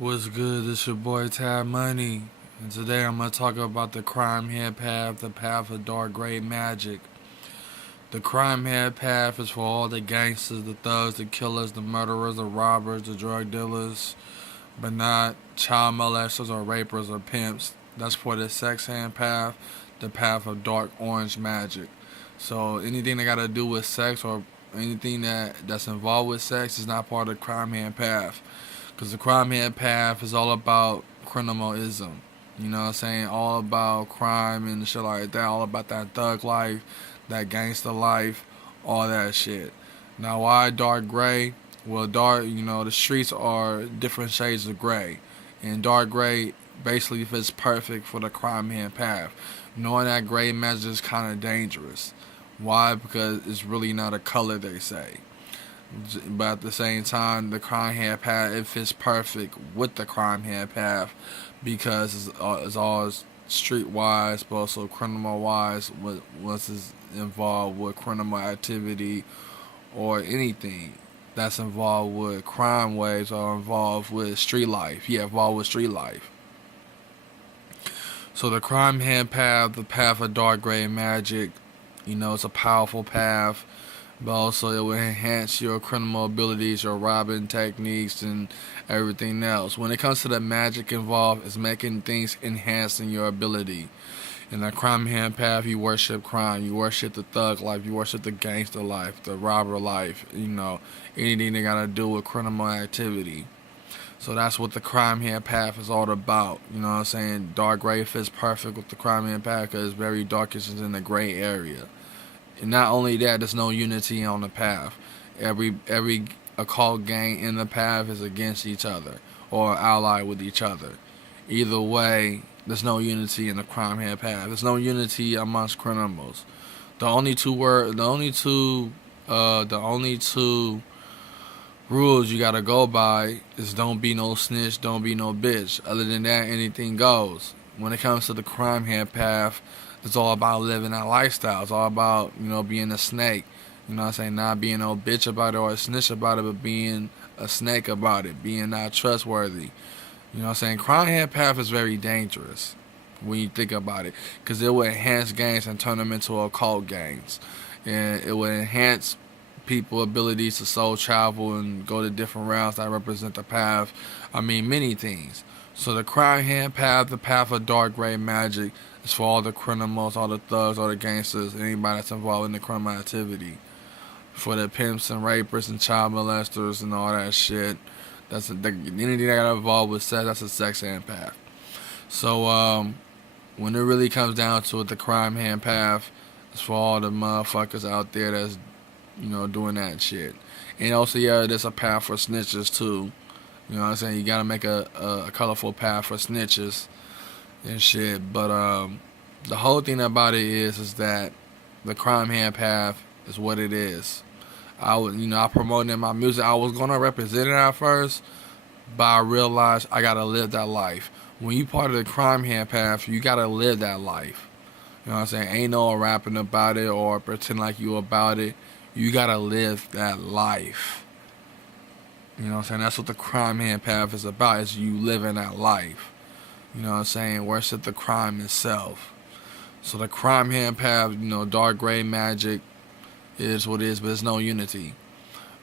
What's good? This your boy Tab Money, and today I'm gonna talk about the crime head path, the path of dark gray magic. The crime head path is for all the gangsters, the thugs, the killers, the murderers, the robbers, the drug dealers, but not child molesters or rapers or pimps. That's for the sex hand path, the path of dark orange magic. So anything that got to do with sex or anything that's involved with sex is not part of the crime hand path. Because the crime head path is all about criminalism. You know what I'm saying? All about crime and shit like that. All about that thug life, that gangster life, all that shit. Now, why dark gray? Well, the streets are different shades of gray. And dark gray basically fits perfect for the crime head path. Knowing that gray magic is kind of dangerous. Why? Because it's really not a color, they say. But at the same time, the crime head path it fits perfect with the crime head path because it's all streetwise, but also criminal wise. Once it's involved with criminal activity or anything that's involved with crime waves or involved with street life. Yeah, involved with street life. So the crime head path, the path of dark gray magic, it's a powerful path, but also it will enhance your criminal abilities, your robbing techniques, and everything else. When it comes to the magic involved, it's making things enhancing your ability. In the crime hand path, you worship crime, you worship the thug life, you worship the gangster life, the robber life, anything that got to do with criminal activity. So that's what the crime hand path is all about. You know what I'm saying? Dark gray fits perfect with the crime hand path because it's very darkish in the gray area. And not only that, there's no unity on the path. Every occult gang in the path is against each other or allied with each other. Either way, there's no unity in the crime head path. There's no unity amongst criminals. The only two word, the only two rules you gotta go by is don't be no snitch, don't be no bitch. Other than that, anything goes. When it comes to the crime head path, it's all about living that lifestyle. It's all about, being a snake. You know what I'm saying? Not being no bitch about it or a snitch about it, but being a snake about it. Being not trustworthy. You know what I'm saying? Crime head path is very dangerous when you think about it. Because it will enhance gangs and turn them into occult gangs. And it will enhance people' abilities to soul travel and go to different routes that represent the path. I mean, many things. So the crime hand path, the path of dark gray magic, is for all the criminals, all the thugs, all the gangsters, anybody that's involved in the criminal activity. For the pimps and rapers and child molesters and all that shit. Anything that got involved with sex, that's a sex hand path. So when it really comes down to it, the crime hand path is for all the motherfuckers out there that's doing that shit. And also, yeah, there's a path for snitches too. You know what I'm saying? You gotta make a colorful path for snitches and shit. But the whole thing about it is that the crime hand path is what it is. I promoted in my music. I was gonna represent it at first, but I realized I gotta live that life. When you part of the crime hand path, you gotta live that life. You know what I'm saying? Ain't no rapping about it or pretend like you about it. You gotta live that life. You know what I'm saying? That's what the crime hand path is about, is you living that life. You know what I'm saying? Worship the crime itself. So the crime hand path, dark gray magic is what it is, but there's no unity.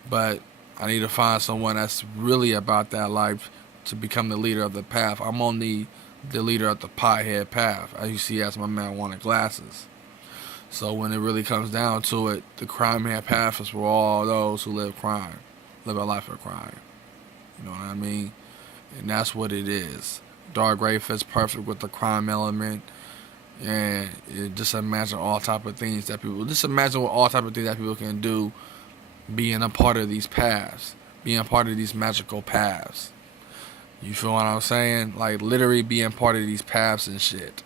But I need to find someone that's really about that life to become the leader of the path. I'm only the leader of the pothead path, as you see as my man wanted glasses. So when it really comes down to it, the crime hand path is for all those who live a life of crime. You know what I mean? And that's what it is. Dark gray fits perfect with the crime element, and just imagine all type of things that people. Just imagine what all type of things that people can do, being a part of these paths, being a part of these magical paths. You feel what I'm saying? Like literally being part of these paths and shit.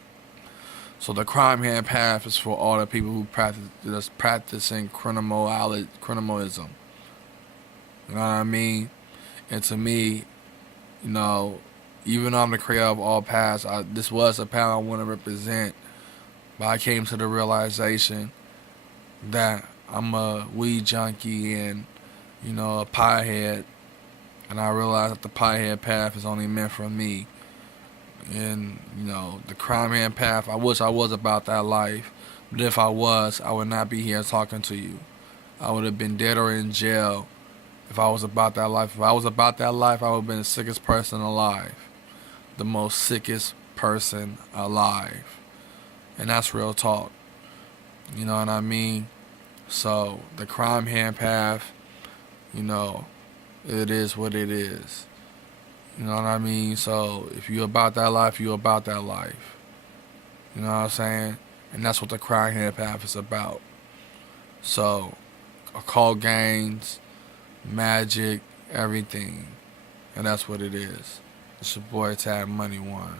So the crime hand path is for all the people who practicing criminalism. You know what I mean? And to me, you know, even though I'm the creator of all paths, this was a path I want to represent. But I came to the realization that I'm a weed junkie and, a piehead. And I realized that the piehead path is only meant for me. And, the crime hand path, I wish I was about that life. But if I was, I would not be here talking to you. I would have been dead or in jail if I was about that life. If I was about that life, I would have been the sickest person alive. The most sickest person alive. And that's real talk. You know what I mean? So, the crime hand path, you know, it is what it is. You know what I mean? So, if you about that life, you about that life. You know what I'm saying? And that's what the crime hand path is about. So, occult gains, magic, everything. And that's what it is. It's your boy Tab Money One.